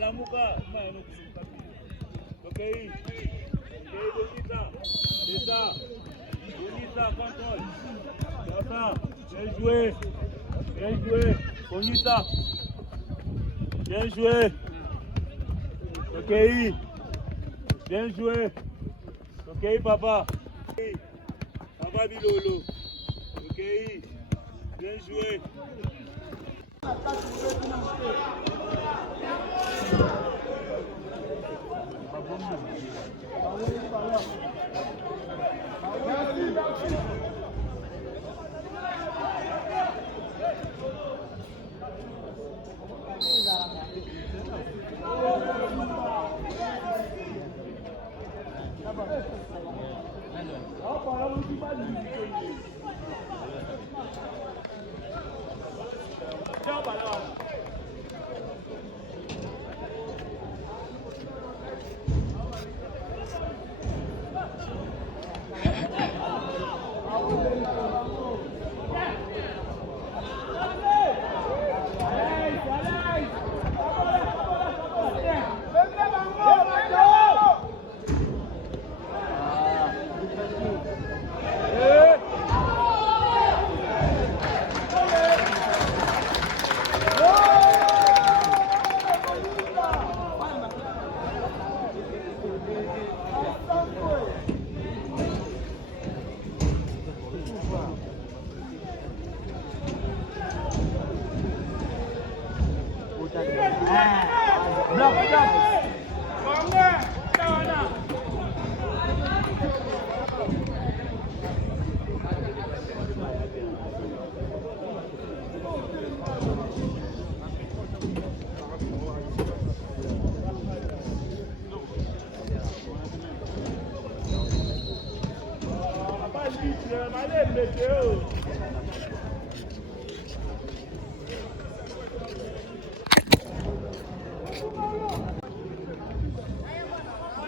La muka, ok, c'est ça, contrôle, bien joué, Bonita, bien joué, ok, bien joué, ok papa, ça va Bilolo, ok, bien joué.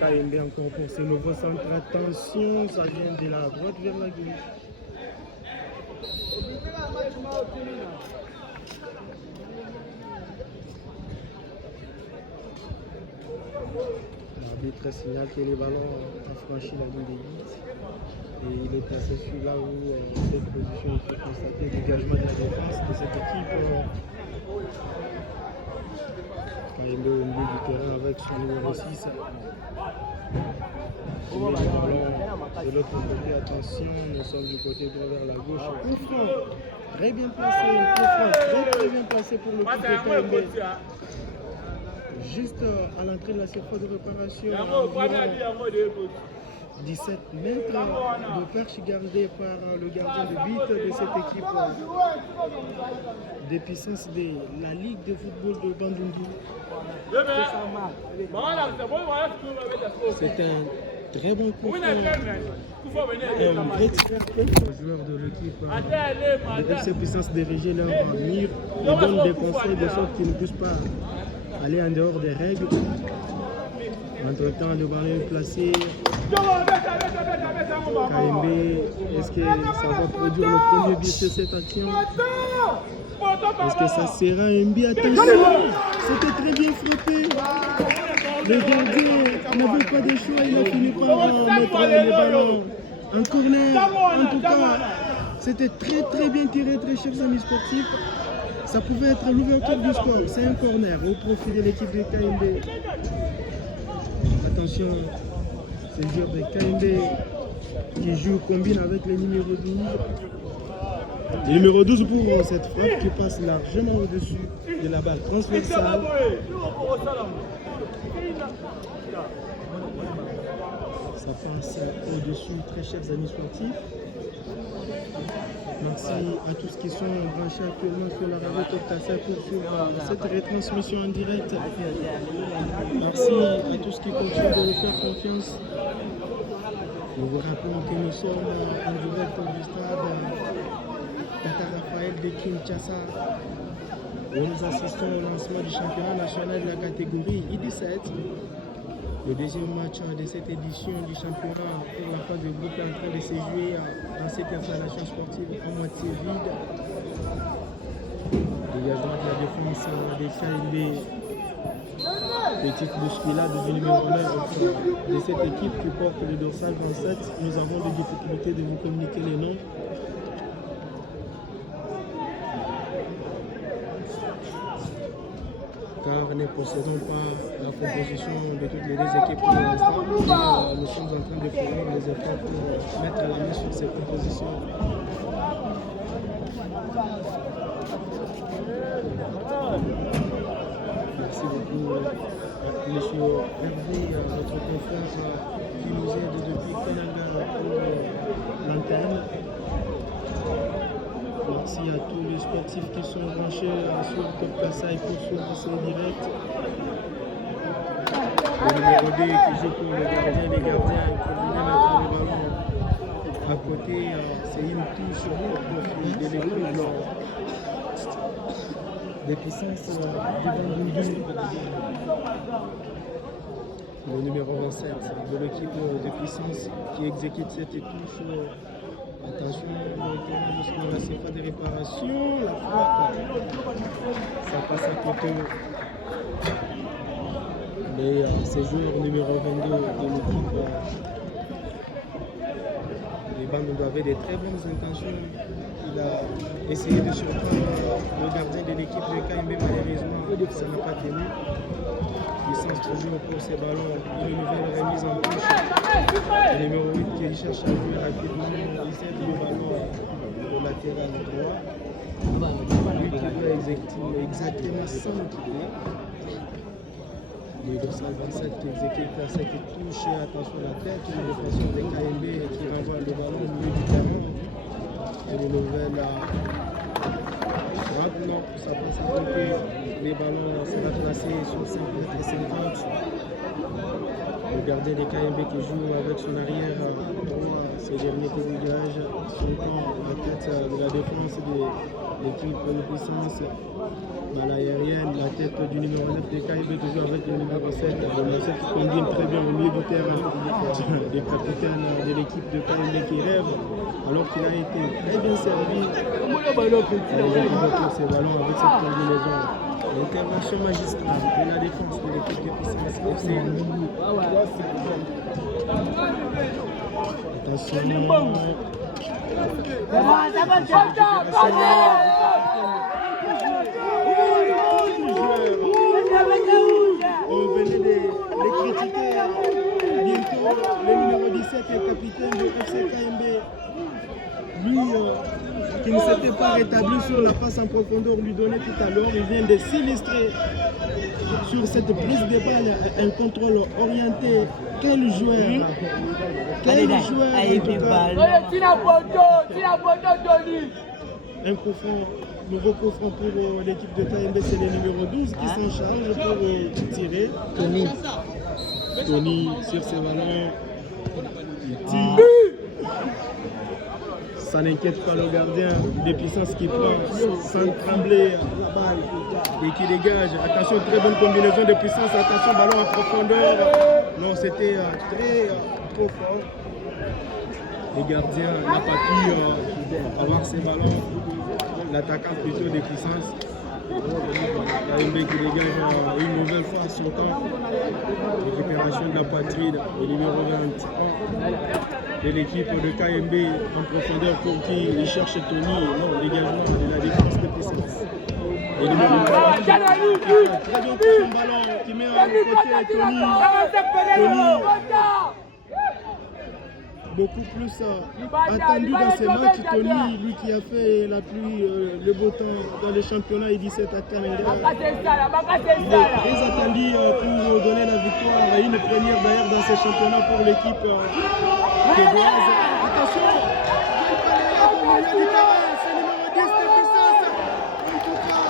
KMB encore pour ce nouveau centre. Attention, ça vient de la droite vers la gauche. L'arbitre signale que le ballon a franchi la ligne des buts. Et il est placé sur là où cette position il faut constater le dégagement de la défense de cette équipe. KMB au milieu du terrain avec son numéro 6. Il met le ballon de l'autre côté, attention, nous sommes du côté droit vers la gauche. Coup franc, très bien placé, très bien placé pour le coup de KMB. Juste à l'entrée de la surface de réparation, 17 mètres de perche gardée par le gardien de but de cette équipe des puissances de la Ligue de football de Bandundu. C'est un très bon coup franc, un vrai joueur de l'équipe de FC Puissance diriger leur mire et donne des conseils de sorte qu'ils ne puissent pas aller en dehors des règles. Entre-temps, le ballon est placé. KMB, est-ce que ça va produire le premier but sur cette action? Est-ce que ça sera un but? Attention, c'était très bien frappé. Le gardien n'avait pas de choix, il a fini par mettre le ballon en corner. En tout cas, c'était très bien tiré, très chers amis sportifs. Ça pouvait être l'ouverture du score. C'est un corner au profit de l'équipe de KMB. Attention, c'est le joueur de KMB qui joue, combine avec le numéro 12. Le numéro 12 pour cette frappe qui passe largement au-dessus de la balle transversale. Ça passe au-dessus, très chers amis sportifs. Merci à tous qui sont branchés actuellement sur la radio Top Kassai pour suivre cette retransmission en direct. Merci à tous qui continuent de nous faire confiance. Nous vous rappelons que nous sommes en direct du stade Tata Raphaël de Kinshasa, où nous assistons au lancement du championnat national de la catégorie I17. Le deuxième match de cette édition du championnat pour la phase de groupe est en train de se jouer dans cette installation sportive à moitié vide. Dégagement de la défense des KMB. Petite bousculade du numéro 9 de cette équipe qui porte le dorsal 27. Nous avons des difficultés de vous communiquer les noms. Car ne possédons pas la composition de toutes les deux équipes pour l'instant. Nous sommes en train de fournir les efforts pour mettre la main sur ces compositions. Merci beaucoup, M. Hervé, notre confrère qui nous aide depuis Canada pour l'antenne. Merci à tous les sportifs qui sont branchés sur Top Kassai pour suivre ce direct. Le numéro 2 qui joue pour le gardien, les gardiens qui viennent mettre le ballon à côté. C'est une touche au profil de l'équipe des puissances du Bandundu. Le numéro 27 de l'équipe de puissance qui exécute cette touche. Attention, jusqu'à la CFA de réparation, la frappe, ça passe à côté. Mais ce joueur numéro 22 de l'équipe, les bandes avaient des très bonnes intentions. Il a essayé de surprendre le gardien de l'équipe de KMB, malheureusement, ça n'a pas tenu. Puissance toujours pour ses ballons, une nouvelle remise en touche. Le numéro 8 qui cherche à jouer rapidement, il sait le ballon au latéral droit. Lui qui doit exactement s'enquiler. Le dorsal 27 qui exécute cette touche, attention à la tête, une défense de KMB qui renvoie le ballon au milieu du terrain. Et les nouvelles maintenant, ça passe à côté. Les ballons seront placés sur 5 mètres et 50. Le gardien des KMB qui joue avec son arrière droit, ce dernier qui dégage son camp à la tête de la défense de l'équipe de puissance. Dans l'aérienne, la tête du numéro 9 des KMB qui joue avec le numéro 7. Le numéro 7 qui combine très bien au milieu du terrain. Le capitaine de l'équipe de KMB qui rêve alors qu'il a été très bien servi. Ses ballons avec cette combinaison. L'intervention magistrale de la défense de l'équipe de puissance FC. On venait de les critiquer. Bientôt, le numéro 17 est capitaine du FC KMB. Lui, qui ne s'était pas rétabli sur la passe en profondeur, lui donnait tout à l'heure, il vient de s'illustrer sur cette prise de balle, un contrôle orienté. Quel joueur! Quel joueur! Un coup franc, nouveau coup franc pour l'équipe de KMB, c'est le numéro 12 qui s'en charge pour tirer. Tony sur ses ballons, il tire. Ça n'inquiète pas le gardien des puissances qui prend sans trembler la balle et qui dégage. Attention, très bonne combinaison de puissance. Attention, ballon en profondeur. Non, c'était très trop fort. Le gardien n'a pas pu avoir ses ballons. L'attaquant plutôt des puissances. KMB qui dégage une nouvelle fois son camp. Récupération de la poitrine. Le numéro 20 de l'équipe de KMB en profondeur pour qui il cherche Tony. Non, dégagement de la défense de puissance. Et le numéro 3 très bien pour son ballon qui met à côté Tony. Beaucoup plus attendu dans ces matchs. Tony, lui qui a fait la pluie, le beau temps dans le championnat I17 à Canada. Il est très attendu pour donner la victoire une première d'ailleurs dans ce championnat pour l'équipe québécoise. Attention, au milieu du terrain, c'est numéro 10 de puissance. En tout cas,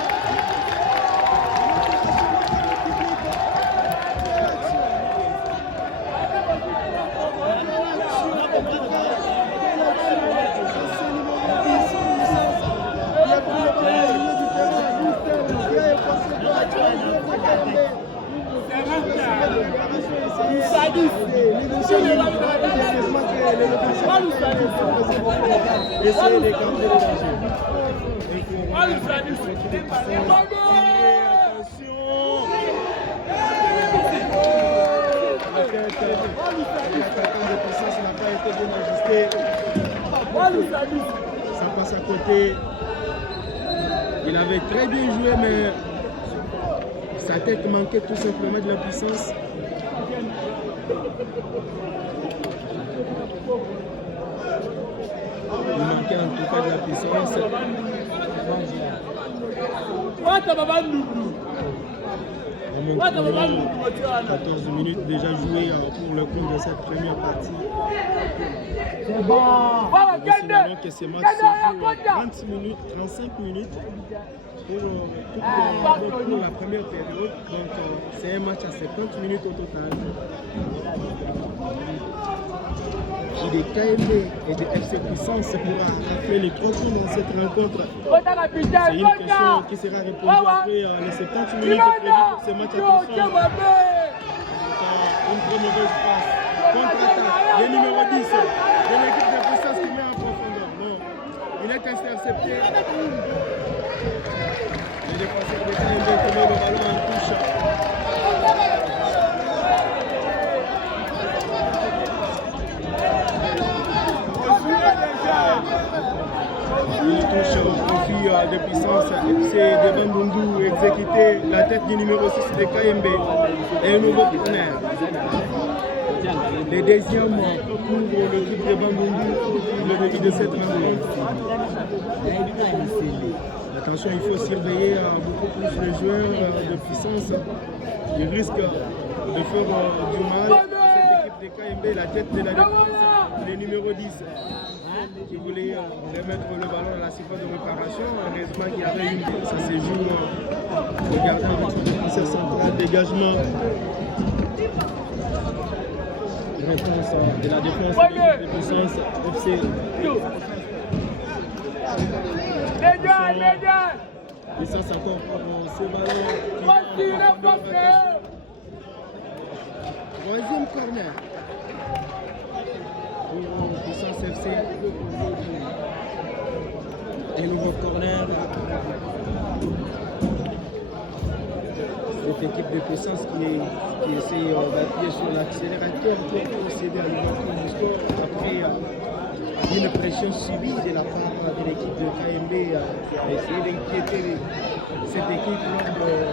essayez de camper le danger. L'attaquant de puissance n'a pas été bien ajusté. Ça passe à côté. Il avait très bien joué, mais sa tête manquait tout simplement de la puissance. Il manquait en tout cas de la puissance. 14 minutes déjà jouées pour le compte de cette première partie. Signalons que ce match se joue 30 minutes, 35 minutes pour la première période. Donc c'est un match à 50 minutes au total. Des KMB et des FC Puissance pourra après les 3 tours dans cette rencontre. C'est une question qui sera répondue après les 70 minutes prévues pour ce match à Puissance. Une très mauvaise passe. Contre-attaque. Le numéro 10 de l'équipe de Puissance qui met en profondeur. Bon, il est intercepté. Les défenseurs de KMB qui met le ballon en touche. Il touche au profit de puissance FC de Bandundu, exécuté la tête du numéro 6 de KMB et un nouveau corner. Le deuxième pour l'équipe de Bandundu, le début de cette rencontre. Attention, il faut surveiller beaucoup plus les joueurs de puissance. Ils risquent de faire du mal à cette équipe de KMB, la tête de la défense, le numéro 10. Qui voulait remettre le ballon à la surface de réparation. Heureusement qu'il y avait une ça se joue le gardien avec son défenseur central, dégagement. Réponse de la défense de puissance FC. Puissance encore pour ce ballon. Troisième corner. Puissance FC. Un nouveau corner. Cette équipe de puissance qui essaie d'appuyer sur l'accélérateur pour procéder à l'ouverture du score après une pression subie de la part de l'équipe de KMB qui a essayé d'inquiéter cette équipe lors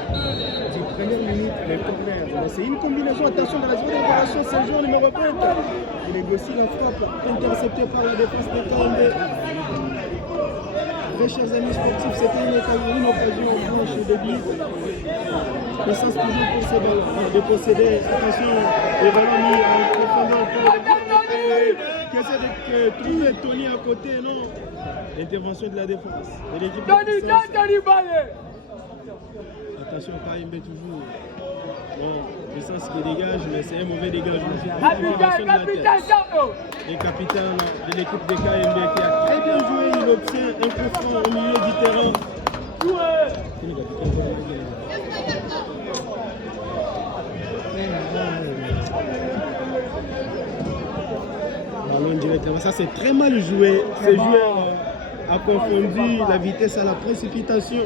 du première minute de corner. C'est une combinaison, attention dans la zone d'opération, c'est le joueur numéro 20 qui négocie la frappe interceptée par la défense de KMB. Très chers amis sportifs, c'était une occasion blanche de but. Puissance toujours pour ces ballons, de posséder, attention, les ballons mis en profondeur pour qui essaie de trouver Tony à côté, non. Intervention de la défense. Et l'équipe de puissance. Attention, KMB toujours. Bon, puissance qui dégage, mais c'est un mauvais dégagement. Le capitaine de l'équipe de KMB qui a très bien joué, il obtient un coup franc au milieu du terrain. Ballon directement. Ça c'est très mal joué. Ce joueur a confondu la vitesse à la précipitation.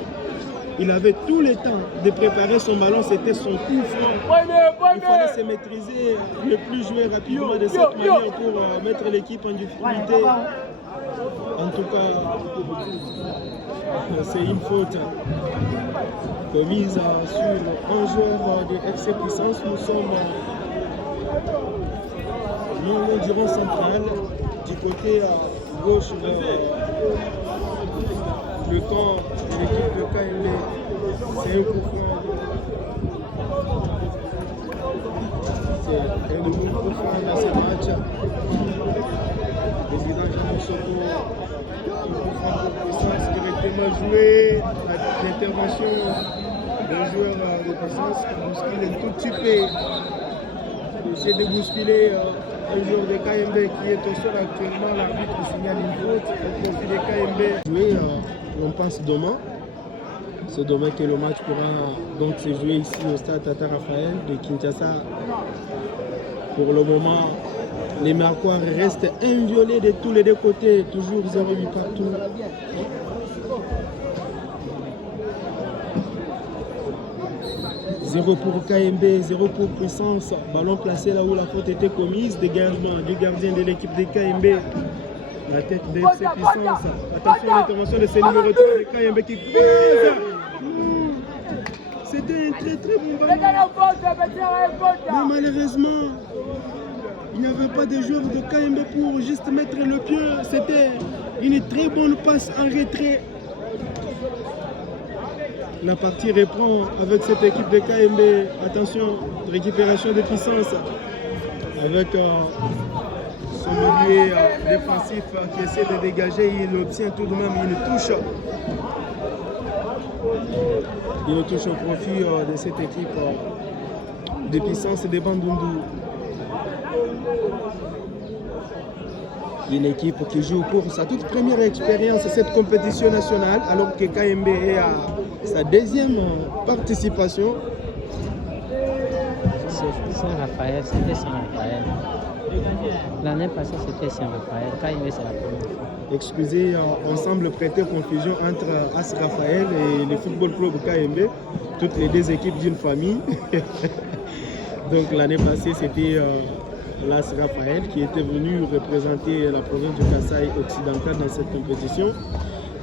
Il avait tout le temps de préparer son ballon, c'était son coup franc. Il fallait se maîtriser, ne plus jouer rapidement de cette manière pour mettre l'équipe en difficulté. En tout cas, c'est une faute commise sur un joueur de FC Puissance. Nous sommes au durant central, du côté gauche le camp de l'équipe de KMB. C'est un coup franc. c'est un nouveau profond dans ce match. Le président Jean Soko, puissance directement joué. L'intervention d'un joueur de puissance qui bouscule un tout petit peu. Essayer de bousculer un joueur de KMB qui est au sol actuellement. L'arbitre signale une faute. Le profil de KMB. Joué, on passe demain. C'est demain que le match pourra donc se jouer ici au stade Tata Raphaël de Kinshasa. Pour le moment, les Marquois restent inviolés de tous les deux côtés, toujours 0-8 partout. Zéro pour KMB, 0 pour Puissance. Ballon placé là où la faute était commise. Dégagement du gardien de l'équipe de KMB. La tête de FC Puissance. Attention à l'intervention de ce numéro 3 de KMB qui croise. C'était un très très bon ballon. Mais malheureusement, il n'y avait pas de joueur de KMB pour juste mettre le pied. C'était une très bonne passe en retrait. La partie reprend avec cette équipe de KMB. Attention, récupération de Puissance avec son milieu défensif qui essaie de dégager. Il obtient tout de même une touche. Il touche au profit de cette équipe de Puissance de Bandundu. Une équipe qui joue pour sa toute première expérience à cette compétition nationale, alors que KMB est à sa deuxième participation. Saint-Raphaël, c'était Saint-Raphaël. L'année passée, c'était Saint-Raphaël. KMB, c'est la première fois. Excusez, on semble prêter confusion entre AS Raphaël et le Football Club KMB, toutes les deux équipes d'une famille. Donc l'année passée, c'était l'AS Raphaël qui était venu représenter la province du Kasaï occidental dans cette compétition.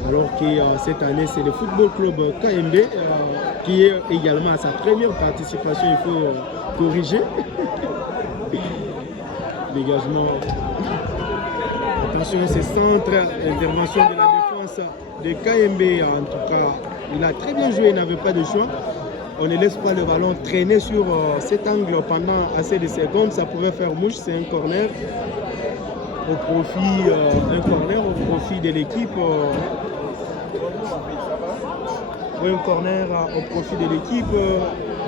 Alors que cette année, c'est le Football Club KMB qui est également à sa première participation, il faut corriger. Dégagement. Attention, c'est centre, intervention de la défense de KMB. En tout cas, il a très bien joué, il n'avait pas de choix. On ne laisse pas le ballon traîner sur cet angle pendant assez de secondes. Ça pourrait faire mouche, c'est un corner au profit, de l'équipe. Un corner au profit de l'équipe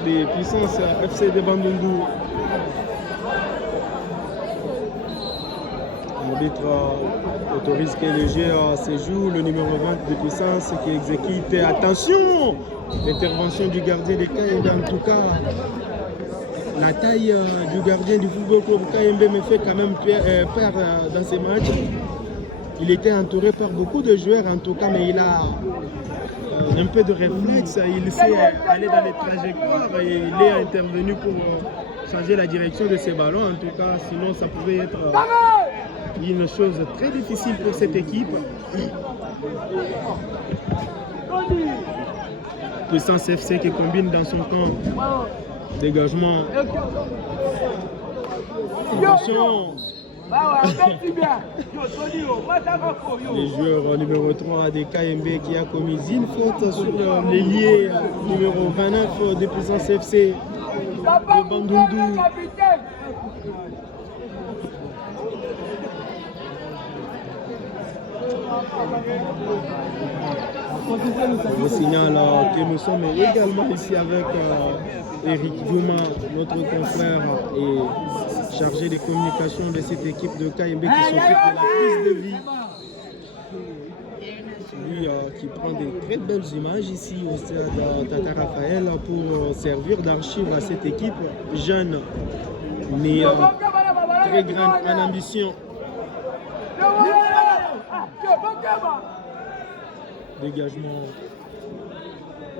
des Puissances FC de Bandundu. L'arbitre autorise que le jeu se joue. Le numéro 20 de Puissance qui exécute. Attention! L'intervention du gardien de KMB. En tout cas, la taille du gardien du Football Club KMB me fait quand même peur dans ces matchs. Il était entouré par beaucoup de joueurs en tout cas, mais il a un peu de réflexe. Il sait aller dans les trajectoires et il est intervenu pour changer la direction de ses ballons. En tout cas, sinon ça pouvait être une chose très difficile pour cette équipe. Puissance FC qui combine dans son camp. Dégagement. Attention. Les joueurs numéro 3 de KMB qui a commis une faute sur l'ailier numéro 29 de Puissance FC de Bandundu. Je signale que nous sommes également ici avec Eric Djouma, notre confrère et chargé des communications de cette équipe de KMB qui s'occupe de la prise de vie. Lui qui prend des très belles images ici au stade Tata Raphaël pour servir d'archive à cette équipe jeune, mais très grande en ambition. Dégagement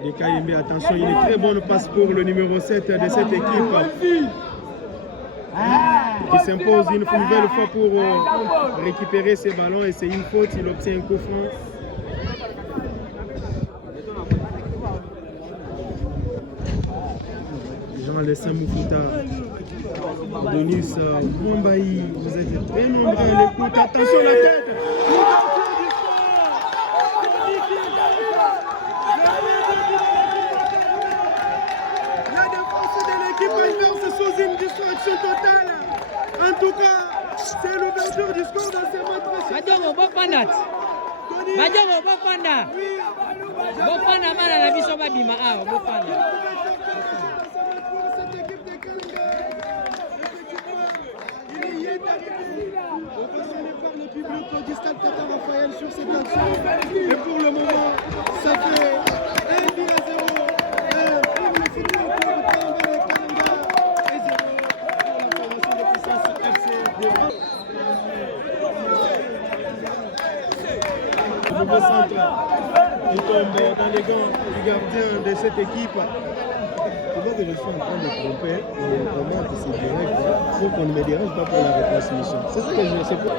de KMB, attention, il est très bonne passe pour le numéro 7 de cette équipe qui s'impose une nouvelle fois pour récupérer ses ballons et c'est une faute, il obtient un coup franc. Jean-Lessin Moufouta, Denis Mwambaï, vous êtes très nombreux à l'écoute, attention la tête. La défense de l'équipe inverse sous une distraction. domination totale. En tout cas, c'est l'ouverture du score dans ce match. Badongo, Bofanda. Badongo, Bofanda. Bofanda, mana la biso babima awa, Bofanda. Le public du stade Tata Raphaël sur cette action. Et pour le moment, ça fait 1-0 pour le football club Kayembe Kalanga et 0 pour la formation de puissance FC. Le nouveau centre qui tombe dans les gants du gardien de cette équipe. Je vois que je suis en train de tromper, mais comment que c'est direct, faut qu'on ne me dérange pas pour la retransmission. C'est ça que je sais pas.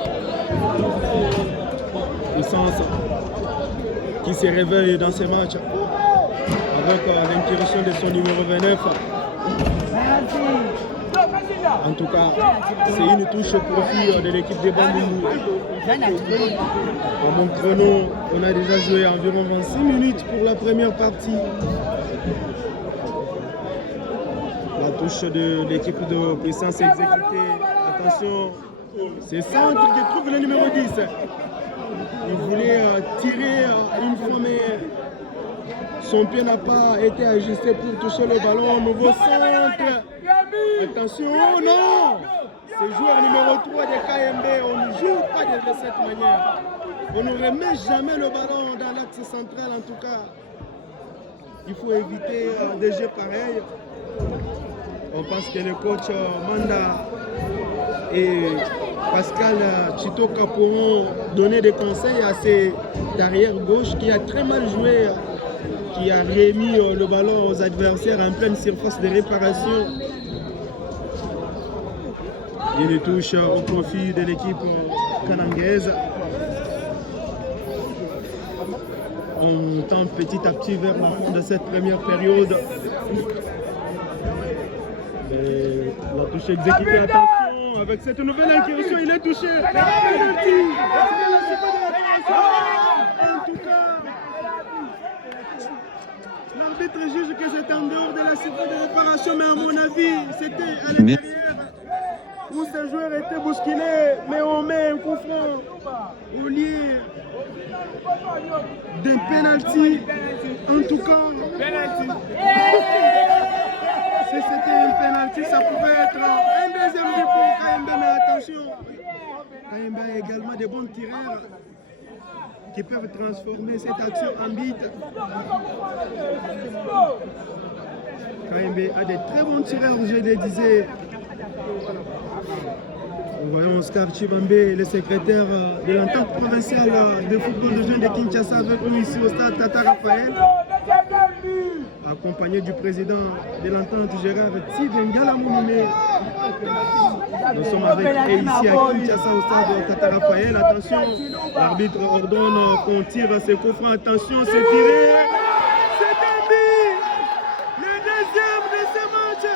Le sens qui se réveille dans ces matchs avec l'incursion de son numéro 29. En tout cas, c'est une touche au profit de l'équipe de Bandundu. Dans mon chrono, on a déjà joué environ 26 minutes pour la première partie. La touche de l'équipe de puissance exécutée. Attention, c'est Centre qui trouve le numéro 10. Il voulait tirer une fois, mais son pied n'a pas été ajusté pour toucher le ballon. Nouveau centre. Attention, oh non! Ce joueur numéro 3 de Kayembe, on ne joue pas de cette manière. On ne remet jamais le ballon dans l'axe central en tout cas. Il faut éviter des jeux pareils. On pense que le coach Manda et Pascal Chitoka pourront donner des conseils à cet arrière-gauche qui a très mal joué, qui a remis le ballon aux adversaires en pleine surface de réparation. Il touche au profit de l'équipe kanangaise. On tend petit à petit vers la fin de cette première période. Et la touche exécutée, attention, avec cette nouvelle incursion, il est touché. Penalty. En tout cas, l'arbitre juge que c'est en dehors de la surface de réparation, mais à mon avis, c'était à l'intérieur où ce joueur était bousculé, mais on met un coup franc au lieu d'un penalty. En tout cas, si c'était un penalty, ça pouvait être un deuxième but pour Kayembe, mais attention, Kayembe a également des bons tireurs qui peuvent transformer cette action en but. Kayembe a des très bons tireurs, je le disais. Nous voyons Oscar Chibambe, le secrétaire de l'entente provinciale de football de jeunes de Kinshasa, avec nous ici au stade Tata Raphaël, accompagné du président de l'entente Gérard Tidengala Moumoumé. Nous sommes avec ici à Kinshasa au stade Tata Raphaël. Attention, l'arbitre ordonne qu'on tire à ses coups francs. Attention, c'est tiré. C'est un but. Le deuxième de ce match.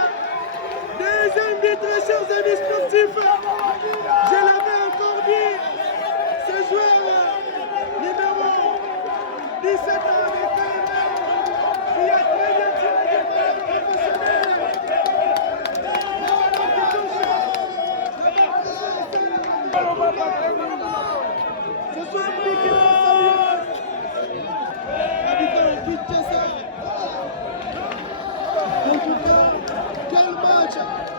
Deuxième but, très chers amis sportifs. Je l'avais encore dit. Ce joueur numéro 17 ans avec qui a très bien tiré des balles professionnelles. Ce soir, l'équipe habitant Kinshasa. En tout cas, quel match,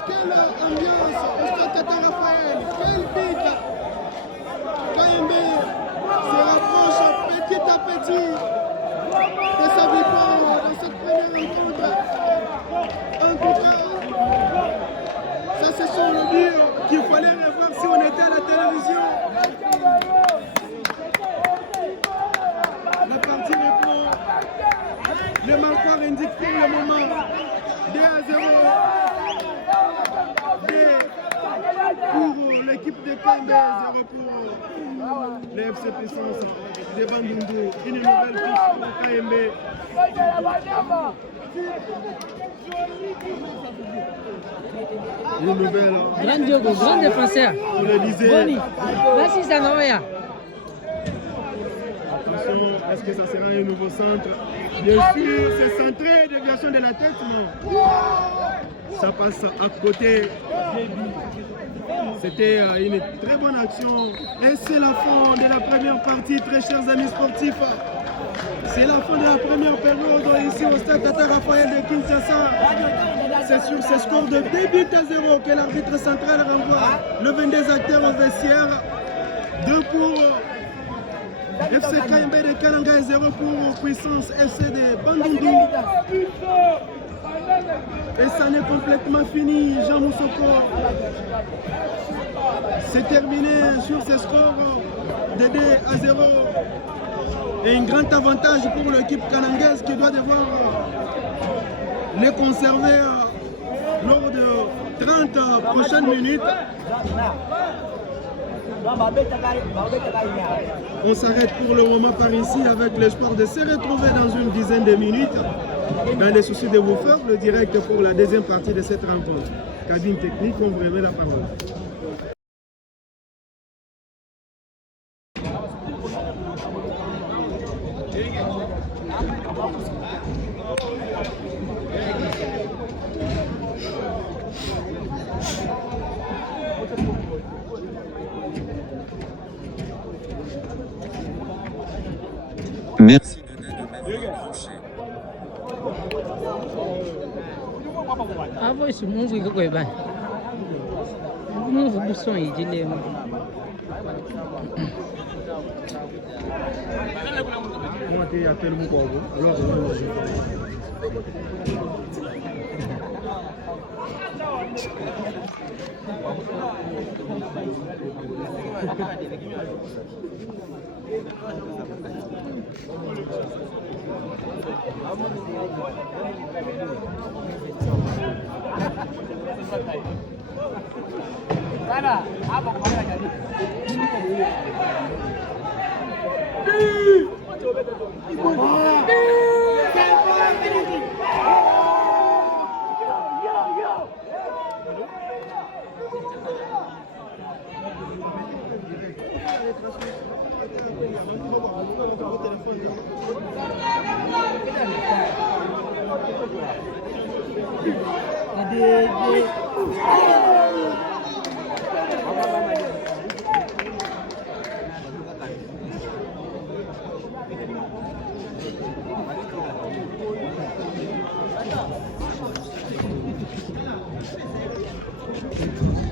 quelle ambiance au stade Tata Raphaël, quel but. Kayembe se rapproche petit à petit de sa victoire dans cette première rencontre. En tout cas, ça ce sont le but qu'il fallait revoir si on était à la télévision. La partie reprend. Le marqueur indique pour le moment 2-0 pour l'équipe de Kayembe, 0 pour le FC Puissance de Bandundu. Une nouvelle touche pour Kayembe. Une nouvelle. Grand Diogo, grand défenseur. Vous le disiez. Boni. Vas-y, Sanoya. Attention, est-ce que ça sera un nouveau centre? Bien sûr, c'est centré, déviation de la tête, non? Ça passe à côté. C'était une très bonne action. Et c'est la fin de la première partie, très chers amis sportifs. C'est la fin de la première période ici au stade Tata Raphaël de Kinshasa. C'est sur ce score de 2 buts à 0 que l'arbitre central renvoie le 22 acteurs au vestiaire. 2 pour FC KMB de Kananga et 0 pour Puissance FC de Bandundu. Et ça n'est complètement fini, Jean Moussoko. C'est terminé sur ce score de 2 à 0. Et un grand avantage pour l'équipe kanangaise qui doit devoir les conserver lors de 30 prochaines minutes. On s'arrête pour le moment par ici avec l'espoir de se retrouver dans une dizaine de minutes. Dans les soucis de vous faire le direct pour la deuxième partie de cette rencontre. Cabine technique, on vous remet la parole. Merci de m'avoir branché. Ah oui, c'est mon oui, quoi, ben. Mon bouson, il dit les mots. Moi, il y a tellement quoi, alors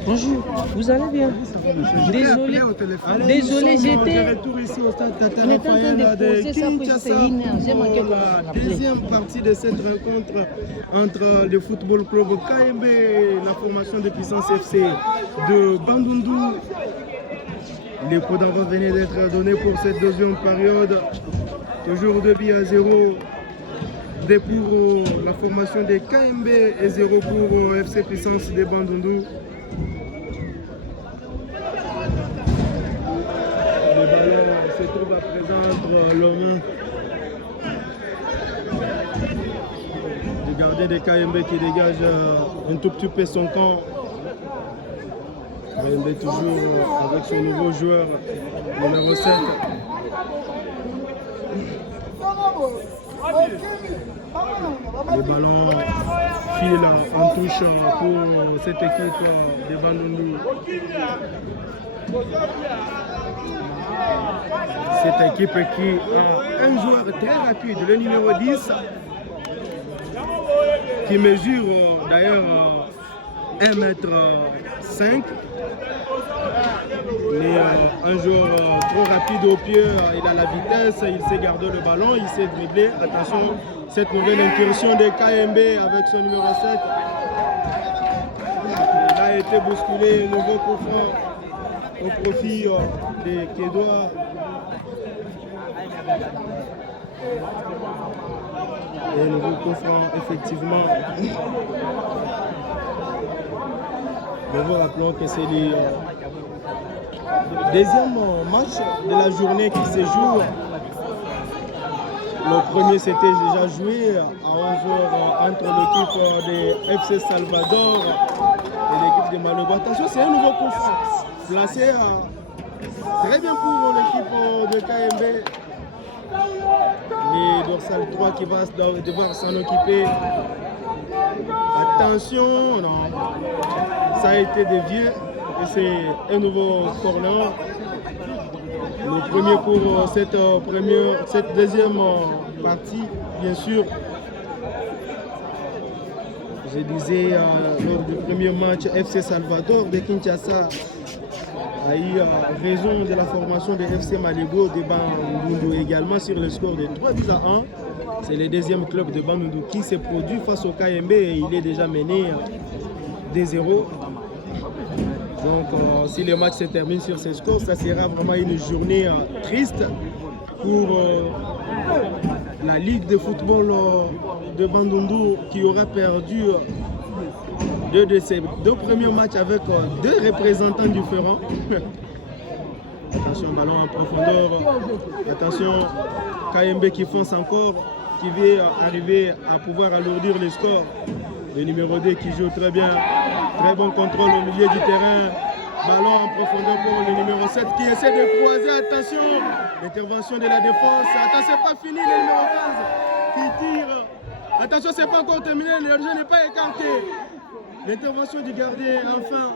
Bonjour, vous allez bien? Désolé, désolé, j'étais retour ici au stade Tata on était en train de Raphaël poser ça pour Kinshasa J'ai manqué pour la deuxième partie de cette rencontre entre le football club KMB et la formation de Puissance FC de Bandundu. Les coups d'envoi venaient d'être donnés pour cette deuxième période. Toujours 2 buts à 0. 2 pour la formation des KMB et 0 pour FC Puissance de Bandundu. Le ballon se trouve à présent entre leurs mains. Le gardien des KMB qui dégage un tout petit peu son camp. KMB toujours avec son nouveau joueur, numéro 7. Le ballon file en touche pour cette équipe de Bandundu. Cette équipe qui a un joueur très rapide, le numéro 10, qui mesure d'ailleurs 1m5. Mais un joueur trop rapide au pied, il a la vitesse, il sait garder le ballon, il sait dribbler. Attention, cette nouvelle incursion de KMB avec son numéro 7. Il a été bousculé, nouveau coup franc au profit des Quédois. Et nouveau coup franc, effectivement. Nous vous rappelons que c'est le deuxième match de la journée qui se joue. Le premier s'était déjà joué à 11h entre l'équipe de FC Salvador et l'équipe de Maloba. Attention, c'est un nouveau coup franc placé très bien pour l'équipe de KMB. Les dorsal 3 qui va devoir s'en occuper. Attention, non. Ça a été dévié. Et c'est un nouveau corner. Le premier pour cette deuxième partie, bien sûr. Je disais lors du premier match, FC Salvador de Kinshasa a eu raison de la formation de FC Malebo de Bandundu également sur le score de 3-1. C'est le deuxième club de Bandundu qui s'est produit face au KMB et il est déjà mené 2-0. Donc si le match se termine sur ce score, ça sera vraiment une journée triste pour la Ligue de football de Bandundu qui aura perdu deux de ses deux premiers matchs avec deux représentants différents. Attention, ballon en profondeur. Attention, KMB qui fonce encore, qui vient arriver à pouvoir alourdir le score. Le numéro 2 qui joue très bien. Très bon contrôle au milieu du terrain. Ballon en profondeur pour le numéro 7 qui essaie de croiser. Attention, l'intervention de la défense. Attention, c'est pas fini, le numéro 15 qui tire. Attention, c'est pas encore terminé, le jeu n'est pas écarté. L'intervention du gardien, enfin,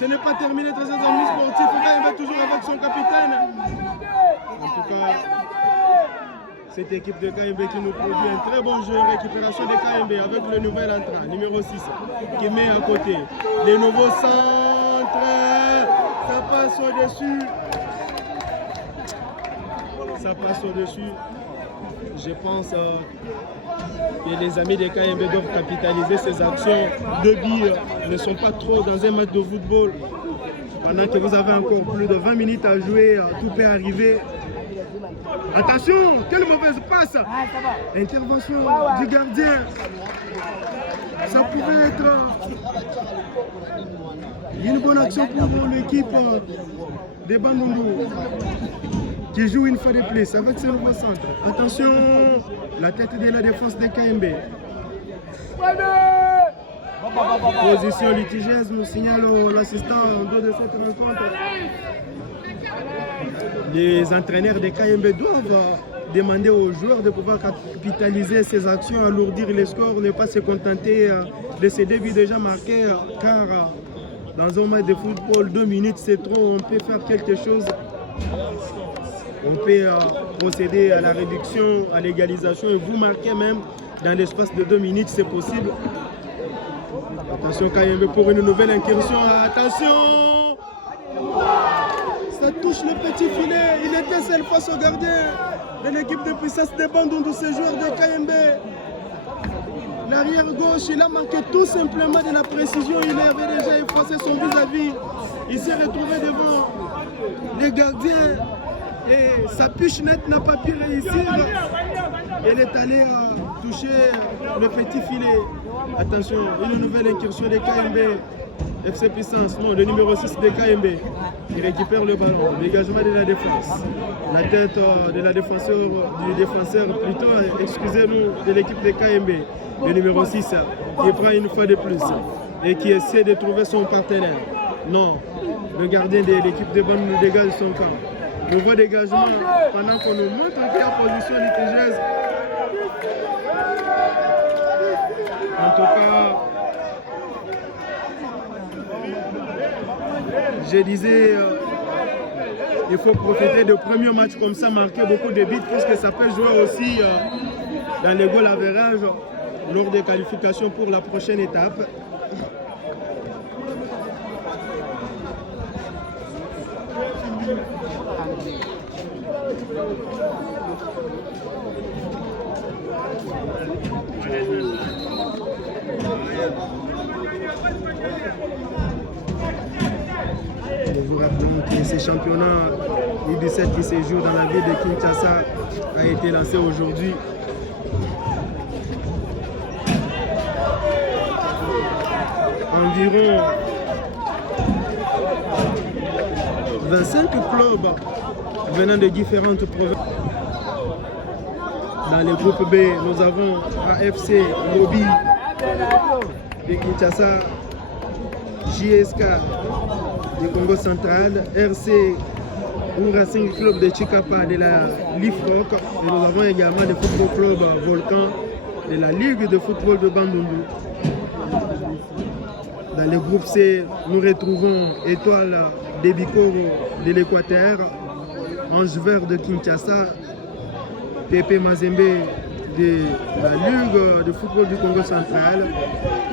ce n'est pas terminé, très amis sportifs. Il va toujours avec son capitaine. En tout cas, cette équipe de KMB qui nous produit un très bon jeu, récupération de KMB avec le nouvel entrant, numéro 6, qui met à côté. Les nouveaux centres, ça passe au-dessus. Ça passe au-dessus. Je pense que les amis des KMB doivent capitaliser ces actions. Deux billes ne sont pas trop dans un match de football. Pendant que vous avez encore plus de 20 minutes à jouer, tout peut arriver. Attention, quelle mauvaise passe! Intervention du gardien. Ça pouvait être une bonne action pour l'équipe des Bandundu qui joue une fois de plus avec ce nouveau centre. Attention, la tête de la défense de KMB. Position litigieuse, nous signale l'assistant en dos de cette rencontre. Les entraîneurs de KMB doivent demander aux joueurs de pouvoir capitaliser ces actions, alourdir les scores, ne pas se contenter de ces débuts déjà marqués, car dans un match de football, 2 minutes c'est trop, on peut faire quelque chose. On peut procéder à la réduction, à l'égalisation et vous marquez même dans l'espace de 2 minutes, c'est possible. Attention KMB pour une nouvelle incursion, attention! Ça touche le petit filet, il était seul face au gardien de l'équipe de puissance des Bandundu, ce joueur de KMB. L'arrière gauche, il a manqué tout simplement de la précision, il avait déjà effacé son vis-à-vis. Il s'est retrouvé devant les gardiens et sa puche nette n'a pas pu réussir. Elle est allée toucher le petit filet. Attention, une nouvelle incursion de KMB. FC Puissance, non, le numéro 6 de KMB. Il récupère le ballon, dégagement de la défense. La tête de la du défenseur, plutôt, excusez-nous, de l'équipe de KMB. Le numéro 6 qui prend une fois de plus et qui essaie de trouver son partenaire. Non, le gardien de l'équipe de Bandundu nous dégage son camp. Nouveau dégagement pendant qu'on nous montre qu'il y a position litigieuse. En tout cas, je disais, il faut profiter de premiers matchs comme ça, marquer beaucoup de buts, puisque ça peut jouer aussi dans les goal average lors des qualifications pour la prochaine étape. Nous vous rappelons que ce championnat U17 qui se joue dans la ville de Kinshasa a été lancé aujourd'hui. Environ 25 clubs venant de différentes provinces. Dans le groupe B, nous avons AFC Lobby de Kinshasa, JSK du Congo central, RC ou Racing Club de Chikapa de la Lifrock, et nous avons également le football club Volcan de la Ligue de football de Bandundu. Dans le groupe C, nous retrouvons Étoile de Bikoro de l'Équateur, Ange Vert de Kinshasa, Pépé Mazembe de la Ligue de football du Congo central,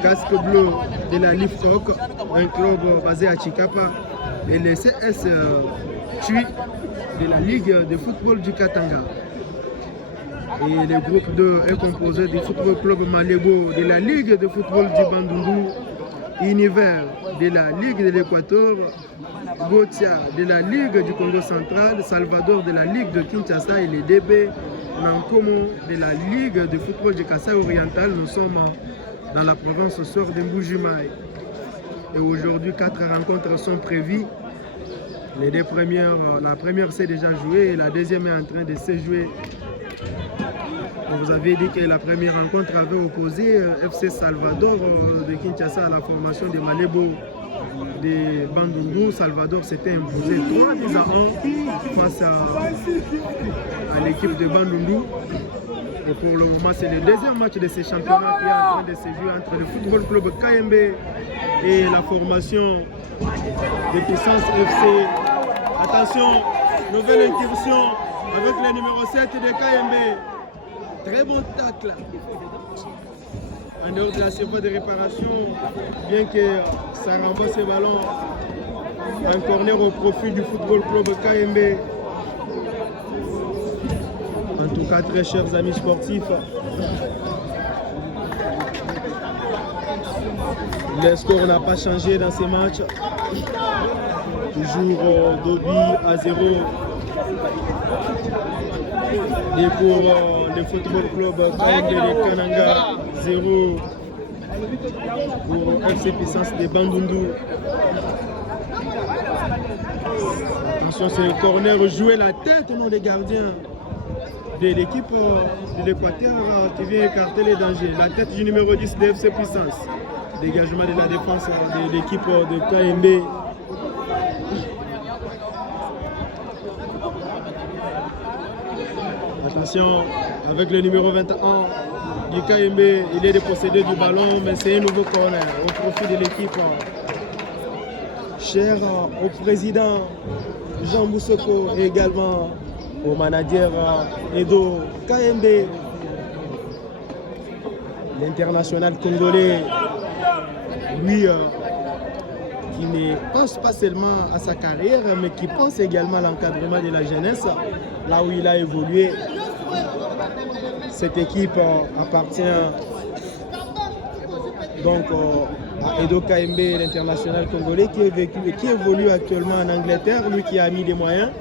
Casque Bleu de la Lifcock, un club basé à Chikapa, et le CS Chui de la Ligue de football du Katanga. Et le groupe 2 est composé du Football Club Malebo de la Ligue de football du Bandundu, Univers de la Ligue de l'Équateur, Gotia de la Ligue du Congo central, Salvador de la Ligue de Kinshasa et les DB Nankomo de la Ligue de football du Kassai oriental. Nous sommes dans la province au sort de Mbujimaï. Et aujourd'hui, 4 rencontres sont prévues. Les deux premières, la première s'est déjà jouée et la deuxième est en train de se jouer. Vous avez dit que la première rencontre avait opposé FC Salvador de Kinshasa à la formation de Malebo de Bandundu. Salvador s'était imposé 3-1 face à l'équipe de Bandundu. Et pour le moment, c'est le deuxième match de ce championnat qui est en train de se jouer entre le Football Club KMB et la formation de Puissance FC. Attention, nouvelle incursion avec le numéro 7 de KMB. Très bon tacle. En dehors de la surface de réparation, bien que ça renvoie ce ballon en corner au profit du Football Club KMB. En tout cas, très chers amis sportifs, le score n'a pas changé dans ces matchs. Toujours Dobi à 0. Et pour le Football Club KMB de Kananga, 0 pour FC Puissance de Bandundu. Attention, c'est le corner, jouer la tête, non, les gardiens de l'équipe de l'Équateur qui vient écarter les dangers. La tête du numéro 10 de FC Puissance. Dégagement de la défense de l'équipe de KMB. Attention, avec le numéro 21 du KMB, il est dépossédé du ballon, mais c'est un nouveau corner au profit de l'équipe. Cher au président Jean Boussoko et également au manager Edo KMB, l'international congolais, lui, qui ne pense pas seulement à sa carrière, mais qui pense également à l'encadrement de la jeunesse, là où il a évolué. Cette équipe appartient donc à Edo KMB, l'international congolais, qui évolue actuellement en Angleterre, lui qui a mis des moyens.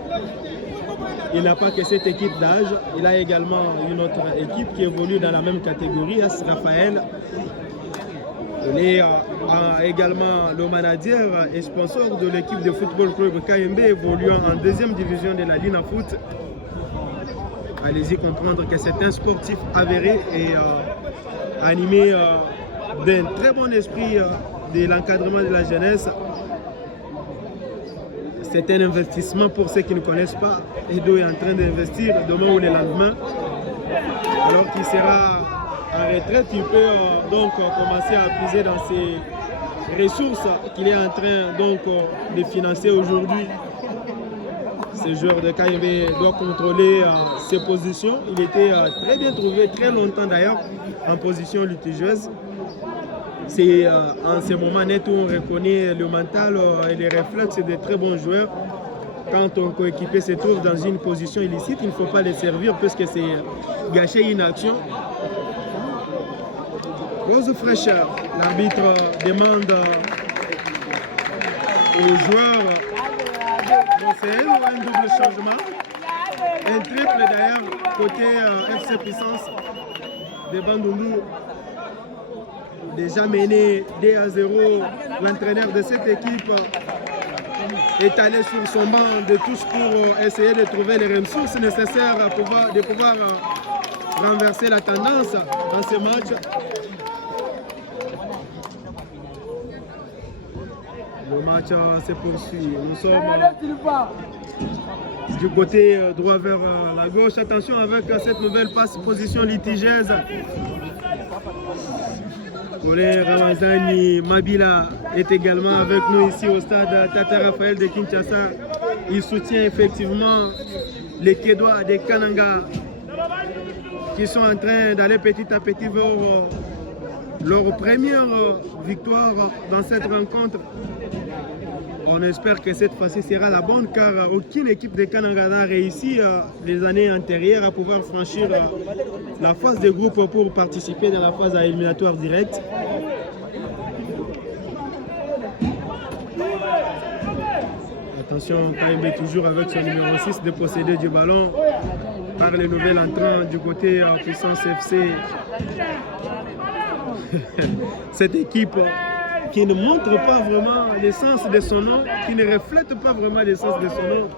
Il n'a pas que cette équipe d'âge, il a également une autre équipe qui évolue dans la même catégorie, S. Raphaël. Il est également le manager et sponsor de l'équipe de football club KMB évoluant en deuxième division de la Lina Foot. Allez-y comprendre que c'est un sportif avéré et animé d'un très bon esprit de l'encadrement de la jeunesse. C'est un investissement pour ceux qui ne connaissent pas. Edo est en train d'investir demain ou le lendemain. Alors qu'il sera en retraite, il peut donc commencer à puiser dans ses ressources qu'il est en train donc de financer aujourd'hui. Ce joueur de KMB doit contrôler ses positions. Il était très bien trouvé, très longtemps d'ailleurs, en position litigieuse. C'est en ce moment net où on reconnaît le mental et les réflexes de très bons joueurs. Quand ton coéquipier se trouve dans une position illicite, il ne faut pas les servir parce que c'est gâcher une action. Rose fraîcheur, l'arbitre demande aux joueurs, c'est un double changement, un triple d'ailleurs côté FC Puissance de Bandundu. Déjà mené 2-0, l'entraîneur de cette équipe est allé sur son banc de touche pour essayer de trouver les ressources nécessaires de pouvoir renverser la tendance dans ce match. Le match se poursuit. Nous sommes du côté droit vers la gauche. Attention avec cette nouvelle position litigieuse. Colin Ramazani Mabila est également avec nous ici au stade Tata Raphaël de Kinshasa. Il soutient effectivement les Kédois des Kananga qui sont en train d'aller petit à petit vers leur première victoire dans cette rencontre. On espère que cette fois-ci sera la bonne car aucune équipe de Kananga n'a réussi les années antérieures à pouvoir franchir la phase de groupe pour participer dans la phase éliminatoire directe. Attention, KMB toujours avec son numéro 6 de posséder du ballon par les nouvelles entrants du côté Puissance FC. Cette équipe qui ne montre pas vraiment l'essence de son nom, qui ne reflète pas vraiment l'essence de son nom.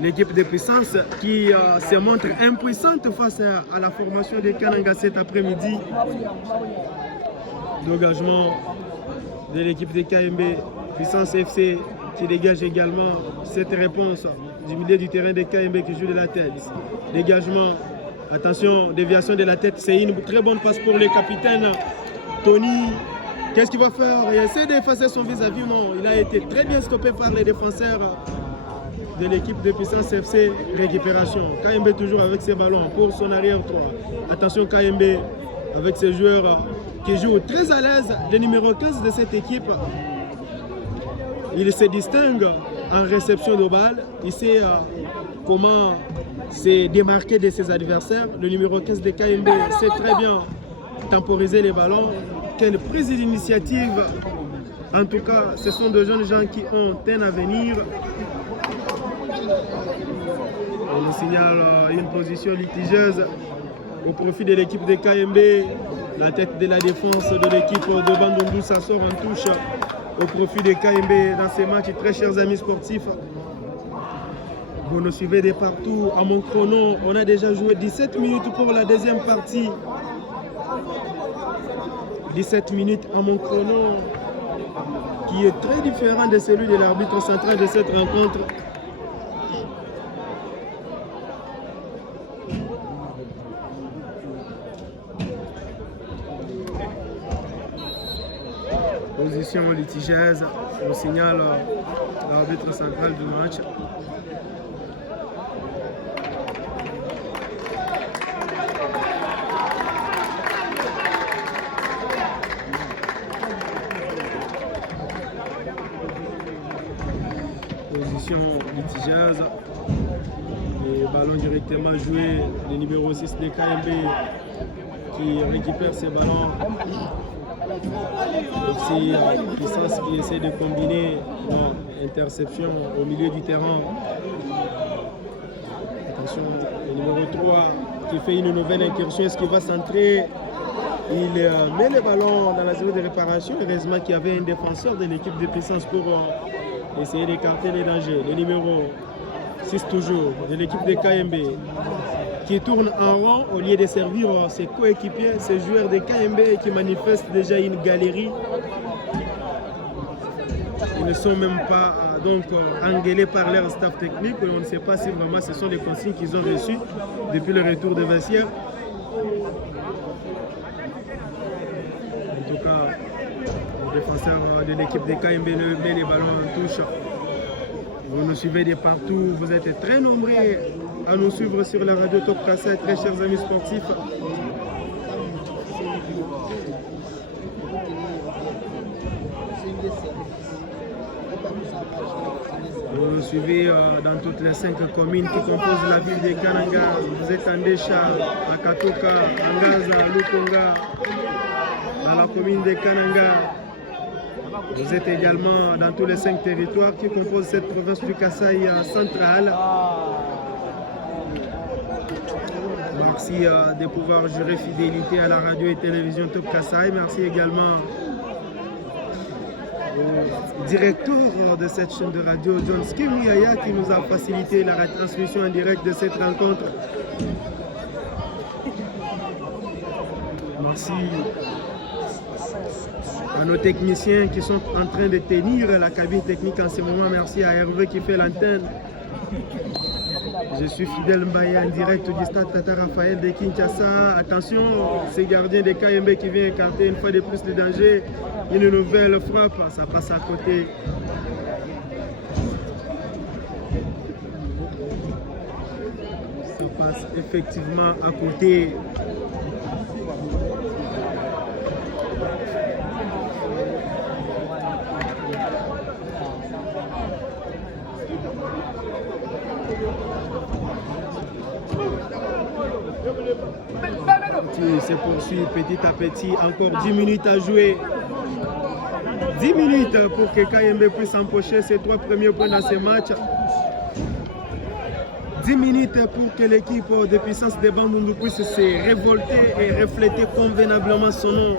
L'équipe de Puissance qui se montre impuissante face à la formation de Kananga cet après-midi. D'engagement de l'équipe de KMB, Puissance FC qui dégage également cette réponse du milieu du terrain de KMB qui joue de la tête. Dégagement, attention, déviation de la tête, c'est une très bonne passe pour le capitaine Tony. Qu'est-ce qu'il va faire? Il essaie d'effacer son vis-à-vis, non, il a été très bien stoppé par les défenseurs de l'équipe de Puissance FC. Récupération, KMB toujours avec ses ballons pour son arrière 3. Attention KMB avec ses joueurs qui jouent très à l'aise, le numéro 15 de cette équipe. Il se distingue en réception de balles, il sait comment se démarquer de ses adversaires. Le numéro 15 de KMB sait très bien temporiser les ballons. Quelle prise d'initiative! En tout cas, ce sont de jeunes gens qui ont un avenir. On nous signale une position litigieuse au profit de l'équipe de KMB. La tête de la défense de l'équipe de Bandundu, ça sort en touche au profit de KMB dans ces matchs. Très chers amis sportifs, vous nous suivez de partout. À mon chrono, on a déjà joué 17 minutes pour la deuxième partie. 17 minutes à mon chrono, qui est très différent de celui de l'arbitre central de cette rencontre. Position litigieuse, on signale l'arbitre central du match. Position litigieuse, le ballon directement joué, le numéro 6 de KMB qui récupère ses ballons. Aussi Puissance qui essaie de combiner l'interception au milieu du terrain. Attention, le numéro 3 qui fait une nouvelle incursion, est-ce qu'il va centrer? Il met le ballon dans la zone de réparation. Heureusement qu'il y avait un défenseur de l'équipe de Puissance pour essayer d'écarter les dangers. Le numéro 6 toujours de l'équipe de KMB qui tourne en rond au lieu de servir ses coéquipiers, ses joueurs de KMB qui manifestent déjà une galerie. Ils ne sont même pas donc engueulés par leur staff technique. On ne sait pas si vraiment ce sont les consignes qu'ils ont reçues depuis le retour de vestiaire. En tout cas, le défenseur de l'équipe de KMB met les ballons en touche. Vous nous suivez de partout, vous êtes très nombreux à nous suivre sur la radio Top Kasai, très chers amis sportifs. Vous nous suivez dans toutes les 5 communes qui composent la ville de Kananga. Vous êtes en Ndesha, à Katoka, à Ngaza, à Lukonga, dans la commune de Kananga. Vous êtes également dans tous les 5 territoires qui composent cette province du Kasaï centrale. Merci de pouvoir jurer fidélité à la radio et télévision Top Kasai. Merci également au directeur de cette chaîne de radio, John Skimiaya, qui nous a facilité la retransmission en direct de cette rencontre. Merci à nos techniciens qui sont en train de tenir la cabine technique en ce moment. Merci à Hervé qui fait l'antenne. Je suis Fidèle Mbaye en direct du stade Tata Raphaël de Kinshasa. Attention, c'est gardien de KMB qui vient écarter une fois de plus le danger. Une nouvelle frappe, ça passe à côté. Ça passe effectivement à côté. Se poursuit petit à petit, encore 10 minutes à jouer. 10 minutes pour que KMB puisse empocher ses 3 premiers points dans ce match. 10 minutes pour que l'équipe de puissance de Bandundu puisse se révolter et refléter convenablement son nom.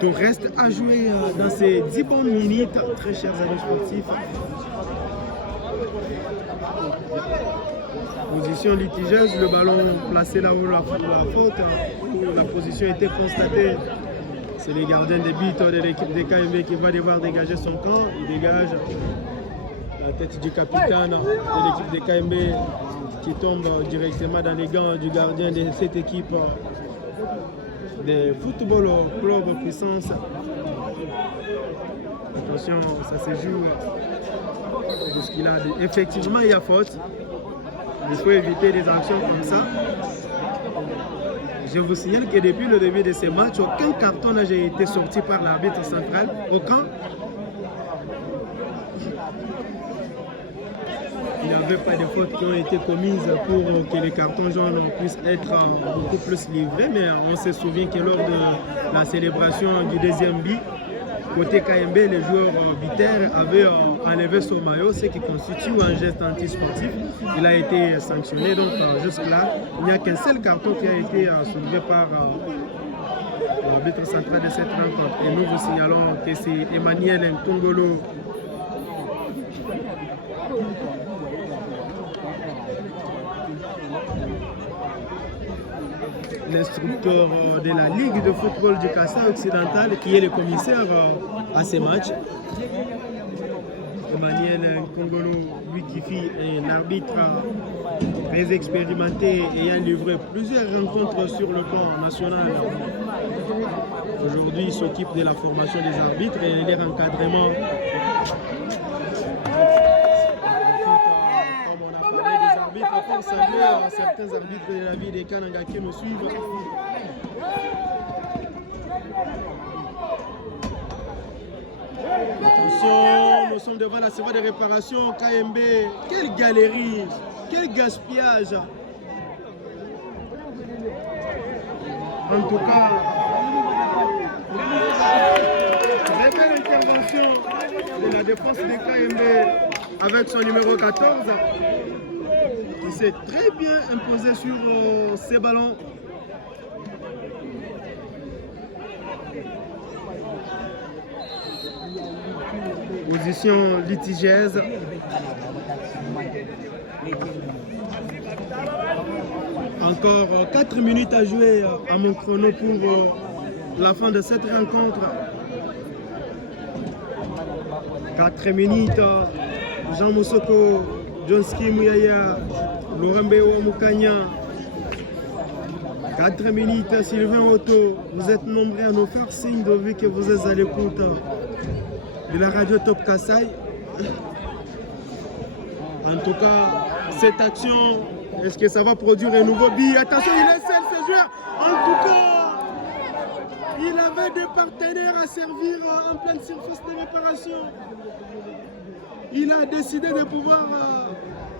Tout reste à jouer dans ces 10 bonnes minutes, très chers amis sportifs. Position litigieuse, le ballon placé là où la faute, où la position était constatée. C'est le gardien de but de l'équipe de KMB qui va devoir dégager son camp. Il dégage la tête du capitaine de l'équipe de KMB qui tombe directement dans les gants du gardien de cette équipe de football club puissance. Attention, ça se joue parce qu'il a effectivement il y a faute. Il faut éviter des actions comme ça. Je vous signale que depuis le début de ces matchs, aucun carton n'a été sorti par l'arbitre central. Aucun. Il n'y avait pas de fautes qui ont été commises pour que les cartons jaunes puissent être beaucoup plus livrés. Mais on se souvient que lors de la célébration du deuxième but, côté KMB, le joueur Bitter avait enlevé son maillot, ce qui constitue un geste anti-sportif. Il a été sanctionné, donc jusque-là, il n'y a qu'un seul carton qui a été soulevé par l'arbitre central de cette rencontre. Et nous vous signalons que c'est Emmanuel Ntongolo l'instructeur de la Ligue de football du Kassai occidental, qui est le commissaire à ces matchs. Emmanuel Nkongolo, lui qui fit un arbitre très expérimenté ayant livré plusieurs rencontres sur le plan national. Aujourd'hui, il s'occupe de la formation des arbitres et de leur encadrement. Pour saluer certains arbitres de la vie des Kananga qui nous suivent. Attention, nous sommes devant la série de réparation KMB. Quelle galerie, quel gaspillage. En tout cas, très belle intervention de la défense de KMB avec son numéro 14. Il s'est très bien imposé sur ces ballons. Position litigieuse. Encore 4 minutes à jouer à mon chrono pour la fin de cette rencontre. 4 minutes. Jean Moussoko, Johnski Mouyaya, Laurent Béo Moukanya. 4 minutes, Sylvain Otto. Vous êtes nombreux à nous faire signe de vu que vous êtes à l'écoute de la radio Top Kassai. En tout cas, cette action, est-ce que ça va produire un nouveau billet? Attention, il est seul ce joueur. En tout cas, il avait des partenaires à servir en pleine surface de réparation. Il a décidé de pouvoir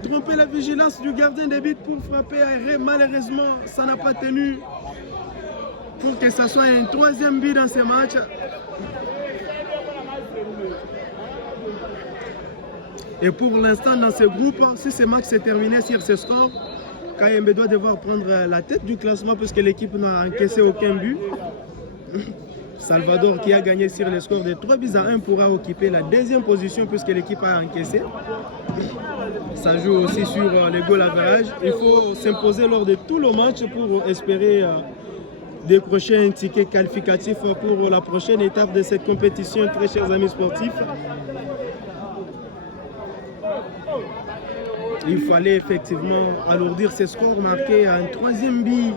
tromper la vigilance du gardien de but pour frapper aéré. Malheureusement, ça n'a pas tenu pour que ça soit un 3e but dans ce match. Et pour l'instant, dans ce groupe, si ce match s'est terminé sur ce score, KMB doit devoir prendre la tête du classement puisque l'équipe n'a encaissé aucun but. Salvador, qui a gagné sur le score de 3-1, pourra occuper la 2e position puisque l'équipe a encaissé. Ça joue aussi sur les goal average. Il faut s'imposer lors de tout le match pour espérer décrocher un ticket qualificatif pour la prochaine étape de cette compétition, très chers amis sportifs. il fallait effectivement alourdir ses scores, marquer un 3e but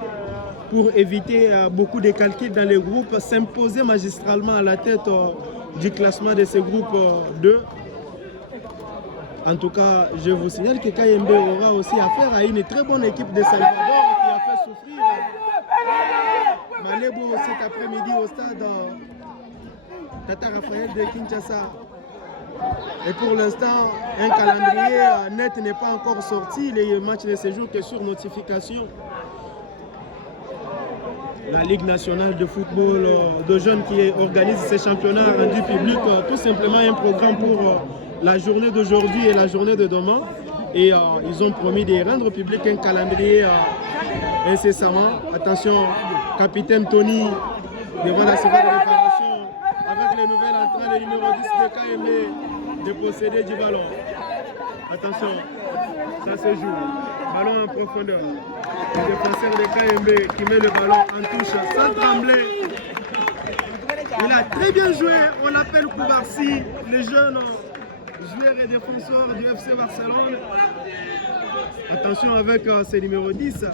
pour éviter beaucoup de calculs dans les groupes, s'imposer magistralement à la tête du classement de ce groupe 2. En tout cas, je vous signale que KMB aura aussi affaire à une très bonne équipe de Salvador qui a fait souffrir Malebo cet après-midi au stade Tata Raphaël de Kinshasa. Et pour l'instant, un calendrier net n'est pas encore sorti. Les matchs ne se jouent que sur notification. La Ligue nationale de football de jeunes qui organise ces championnats rendus publics, tout simplement un programme pour la journée d'aujourd'hui et la journée de demain. Et ils ont promis de rendre public un calendrier incessamment. Attention, capitaine Tony devant la seconde réparation avec les nouvelles entrées, le numéro 10 de KMB de posséder du ballon. Attention, ça se joue. Ballon en profondeur. Le défenseur de KMB qui met le ballon en touche sans trembler. Il a très bien joué. On l'appelle Koubarsi, le jeune joueur et défenseur du FC Barcelone. Attention avec ce numéro 10.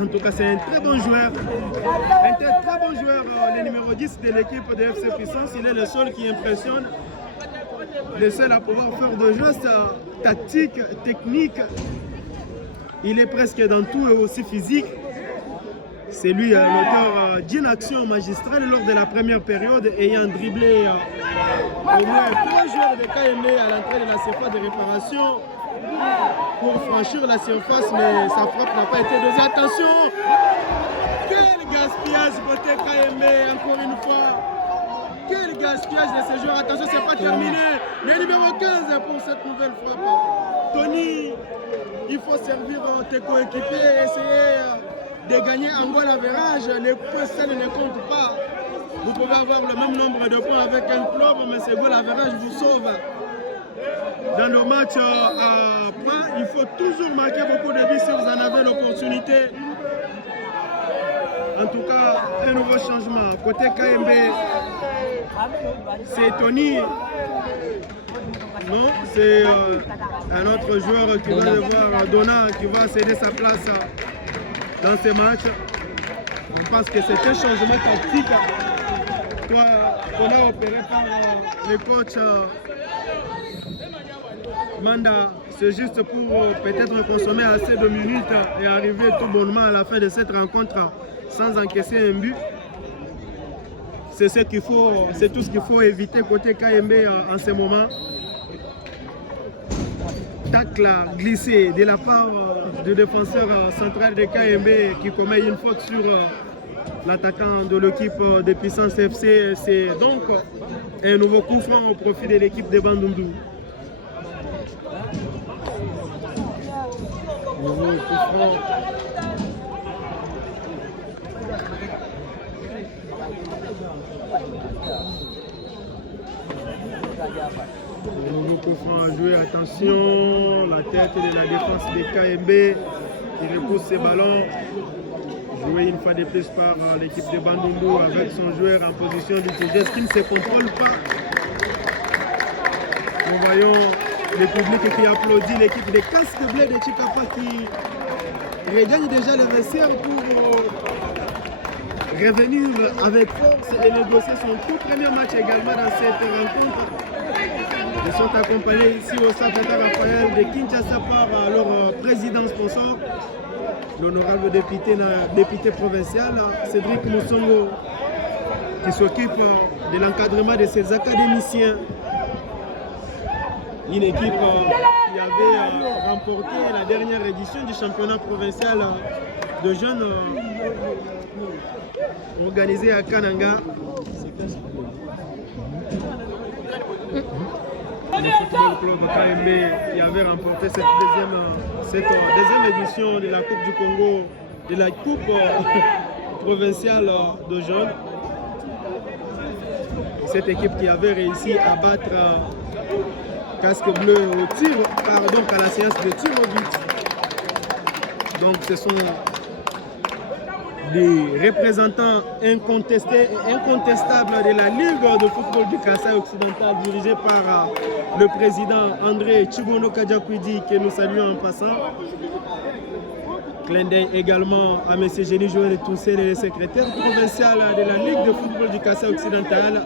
En tout cas, c'est un très bon joueur. Un très bon joueur, le numéro 10 de l'équipe de FC Puissance. Il est le seul qui impressionne. Le seul à pouvoir faire de gestes tactiques, techniques. Il est presque dans tout et aussi physique. C'est lui l'auteur d'une action magistrale lors de la première période, ayant dribblé au moins 3 joueurs de KMB à l'entrée de la surface de réparation pour franchir la surface, mais sa frappe n'a pas été dosée. Attention! Quel gaspillage côté KMB, encore une fois! Quel gaspillage de ces joueurs! Attention, c'est pas terminé! Le numéro 15 pour cette nouvelle frappe. Tony, il faut servir tes coéquipiers et essayer de gagner en goal average. Les points seuls ne comptent pas. Vous pouvez avoir le même nombre de points avec un club, mais ce goal average vous sauve. Dans le match à points, il faut toujours marquer beaucoup de buts si vous en avez l'opportunité. En tout cas, un nouveau changement. Côté KMB, c'est Tony. Non, c'est un autre joueur qui va devoir, Donna, qui va céder sa place dans ce match. Je pense que c'est un changement tactique qu'on a opéré par le coach Manda. C'est juste pour peut-être consommer assez de minutes et arriver tout bonnement à la fin de cette rencontre sans encaisser un but. C'est ce qu'il faut, c'est tout ce qu'il faut éviter côté KMB en ce moment. Tacle glissé de la part du défenseur central de KMB qui commet une faute sur l'attaquant de l'équipe de Puissance FC. C'est donc un nouveau coup franc au profit de l'équipe de Bandundu. Nouveau coup franc. Le nouveau coup franc à jouer, attention, la tête de la défense de KMB, il repousse ses ballons, joué une fois de plus par l'équipe de Bandundu avec son joueur en position d'utilisation qui ne se contrôle pas. Nous voyons le public qui applaudit l'équipe de Casque Bleu de Chikapa qui regagne déjà le vestiaire pour revenir avec force et négocier son tout premier match également dans cette rencontre. Ils sont accompagnés ici au stade Tata Raphaël de Kinshasa par leur président sponsor, l'honorable député provincial Cédric Moussongo, qui s'occupe de l'encadrement de ces académiciens. Une équipe qui avait remporté la dernière édition du championnat provincial de jeunes organisé à Kananga. Le football club KMB qui avait remporté cette deuxième édition de la Coupe du Congo, de la Coupe provinciale de jeunes. Cette équipe qui avait réussi à battre Casque Bleu au tir, pardon, à la séance de tir au but. Donc ce sont des représentants incontestés et incontestables de la Ligue de football du Kasaï occidental, dirigée par le président André Chibono Kadjakoudi, que nous saluons en passant. Clin d'œil également à M. Génie Joël Toussé, le secrétaire provincial de la Ligue de football du Kasaï occidental.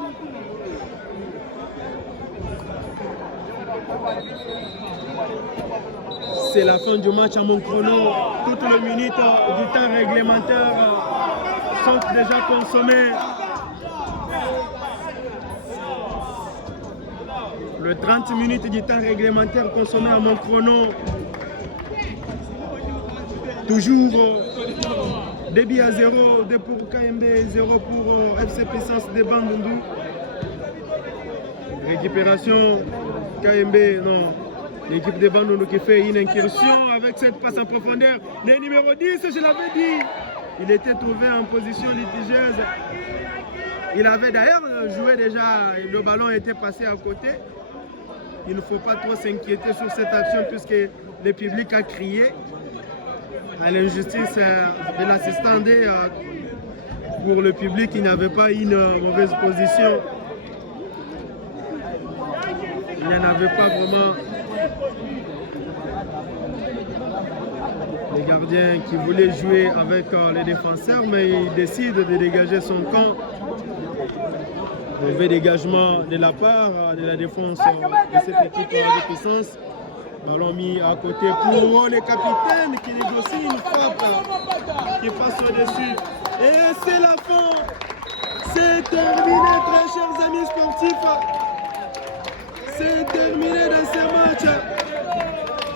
C'est la fin du match à mon chrono. Toutes les minutes du temps réglementaire sont déjà consommées. Le 30 minutes du temps réglementaire consommé à mon chrono. Toujours débit à 0, 2 pour KMB, 0 pour FC Puissance de Bandundu. Récupération KMB, non. L'équipe de Bandundu qui fait une incursion avec cette passe en profondeur. Le numéro 10, je l'avais dit, il était trouvé en position litigieuse. Il avait d'ailleurs joué déjà, le ballon était passé à côté. Il ne faut pas trop s'inquiéter sur cette action puisque le public a crié à l'injustice de l'assistant D. Pour le public, il n'avait pas une mauvaise position. Il n'y en avait pas vraiment. Les gardiens qui voulaient jouer avec les défenseurs, mais il décide de dégager son camp. Mauvais dégagement de la part de la défense de cette équipe de Puissance. Ballon mis à côté pour le capitaine qui négocie une frappe qui passe au-dessus. Et c'est la fin. C'est terminé, très chers amis sportifs. C'est terminé dans ce match.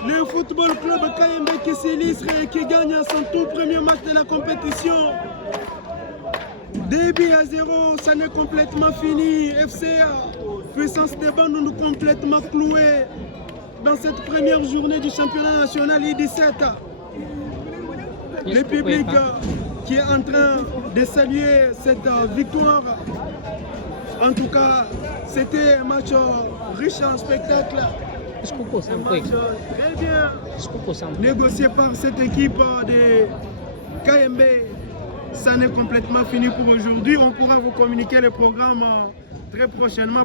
Le football club KMB qui s'illustre et qui gagne son tout premier match de la compétition. Débit à 0, ça n'est complètement fini. FC Puissance de Bandundu complètement cloué dans cette première journée du championnat national I-17. Le public qui est en train de saluer cette victoire. En tout cas, c'était un match riche en spectacle. Un match très bien négocié par cette équipe de KMB. Ça n'est complètement fini pour aujourd'hui. On pourra vous communiquer le programme très prochainement.